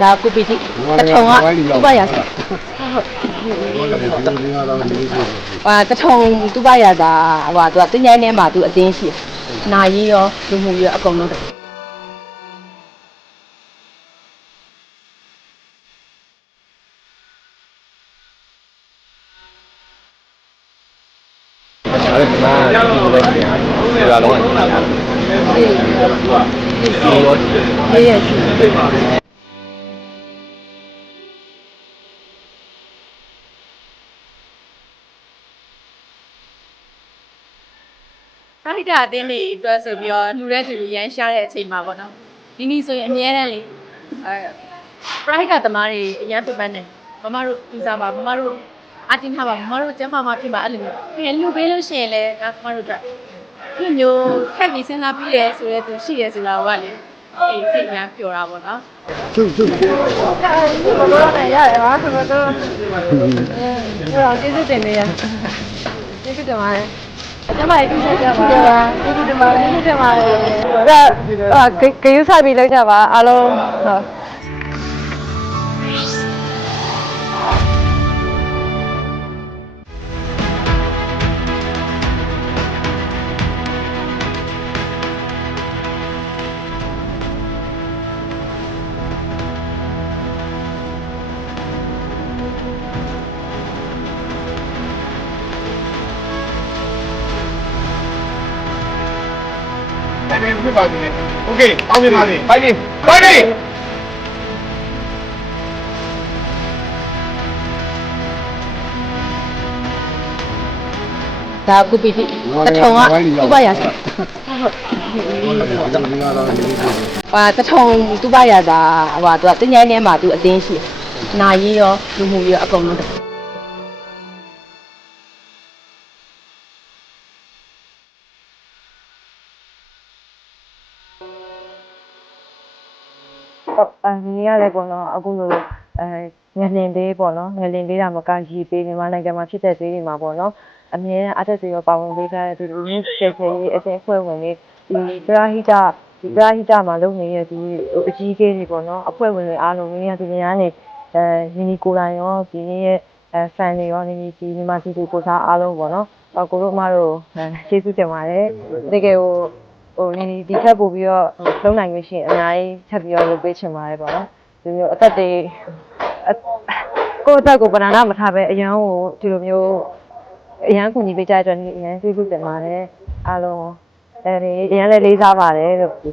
ဒါကိုပီတိတထုံကသူ့ဘာရစာဟာတထုံသူ့ဘာရစာဟိုသူကတင်းချိုင်းထဲမှာသူအတင်းရှိနာရီရောလူမှုရောအကုန်လုံးအဲ့ဒါကဒီလိုပဲပြန်ရတယ်ဒါလုံးဝ ပြန်ရတယ်ဒီရောရေးရရှိပရိဒါအတင်းလေးအတွက်ဆိုပြီးတော့လူတဲ့သူတွေရမ်းရှားတဲ့အချိန်မှာပေါ့နော်ဒီနေ့ဆိုရင်အများတန်းလေအဲပရိဒါသမားတွေအရန်ပြပန်းတယ်မမတို့ပူစားပါမမတို့အတင်းထားပါမမတို့ကျမ်းမာမဖြစ်ပါအဲ့လိုမျိုးပြန်လူပေးလို့ရှိရင်လည်းဒါမမတို့အတွက် ဒီလိုမျိုးခက်ပြီးစဉ်းစားပြီးရဲဆိုတဲ့သူရှိရဲဆိုတာကလေအေးစိတ်များပျော်တာပေါ့နော်သူ့သူ့အဲ့ဒီဘလောနဲ့ရတယ်ပါဆိုတော့အဲဟိုကျေးဇူးတင်နေရကျေးဇူးတင်ပါတယ်အကျမကြီးပြုချက်ကြပါကျေးဇူးတင်ပါတယ်ကျေးဇူးတင်ပါတယ်ဒါအာဂရုစိုက်ပြီးလောက်ကြပါအားလုံးဟုတ် အဲ့ဒီပြပါနေတယ်โอเคအောင်းနေပါစေဖိုင်နေဖိုင်နေ ဒါကိုပီတိတထုံကသူ့ဘာရစာဟာတထုံသူ့ဘာရစာဟိုသူကတင်းချိုင်းထဲမှာသူအတင်းရှိနာရီရောလူမှုရောအကုန်လုံး အဲဒီရလည်းပေါ့နော်အခုလိုအဲငလင်လေးပေါ့နော်ငလင်လေးတာမကကြီးပေးနေမှနိုင်ငံမှာဖြစ်တဲ့သေးတွေမှာပေါ့နော်အမြဲတမ်းအသက်တွေရောပါဝင်ပေးထားတဲ့သူတွေရှယ်ရှယ်ရေးအသိအဖွဲ့ဝင်တွေဒီပရာဟိတဒီပရာဟိတမှာလုပ်နေတဲ့ဒီအကြီးကြီးတွေပေါ့နော်အဖွဲ့ဝင်တွေအားလုံးရင်းရသူများနေအဲညီညီကိုယ်တိုင်ရောဒီနေ့ရဲ့အဲဖန်တွေရောညီညီဒီမြန်မာစီတူကိုစားအားလုံးပေါ့နော်အကိုတို့မတို့အဲကျေးဇူးတင်ပါတယ်တကယ်ကို ဟိုနေဒီထက်ပို့ပြီးတော့လုံနိုင်လို့ရှိရင်အများကြီးထပ်ပြီးတော့လုပ်ပေးချင်ပါတယ်ပေါ့နော်ဒီမျိုးအသက်တွေအကိုယ့်အသက်ကိုပဏာနာမထားပဲအရန်ကိုဒီလိုမျိုးအရန်ကူညီပေးကြတဲ့အတွက်အရန်ကျေးဇူးတင်ပါတယ်အားလုံးအဲဒီအရန်လည်းလေးစားပါတယ်လို့ဖို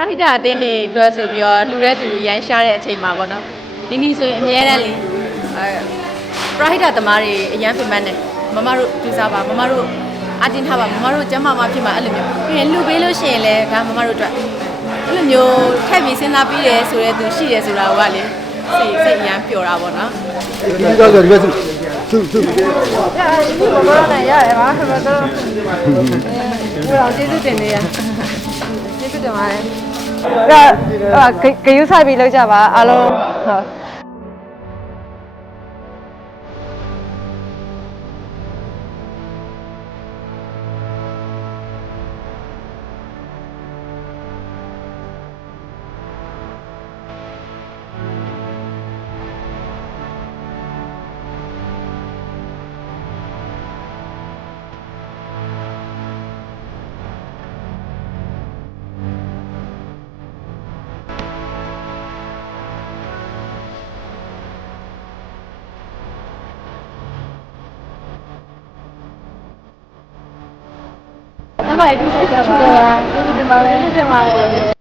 ရောရေးရရှိပရိဒါအတင်းလေးအတွက်ဆိုပြီးတော့လူတဲ့သူတွေရမ်းရှားတဲ့အချိန်မှာပေါ့နော်ဒီနေ့ဆိုရင်အများတန်းလေအဲပပရိုက်တာသမားတွေအရန်ပြမနဲ့မမတို့ကြိုးစားပါမမတို့အတင်းထားပါမမတို့ကျမ်းမာမှဖြစ်မှာအဲ့လိုမျိုးပြီးရင်လှူပေးလို့ရှိရင်လည်းဒါမမတို့အတွက်အဲ့လိုမျိုးထက်ပြီးစဉ်းစားပြီးတယ်ဆိုတဲ့သူရှိတယ်ဆိုတာကလေစိတ်စိတ်အရန်ပျော်တာပေါ့နော်ဒီတော့ဆိုဒီဘက်စုစုစု။အဲ့ဒီဘဘနဲ့ရတယ်ပါဘယ်တော့ဘယ်တော့ကျေးဇူးတင်နေရ။ကျေးဇူးတင်ပါတယ်။ အဲ့ဒါဂယူဆိုင်ပြီးလောက်ကြပါအားလုံးဟုတ် အဲ့ဒါကြီးပြည့်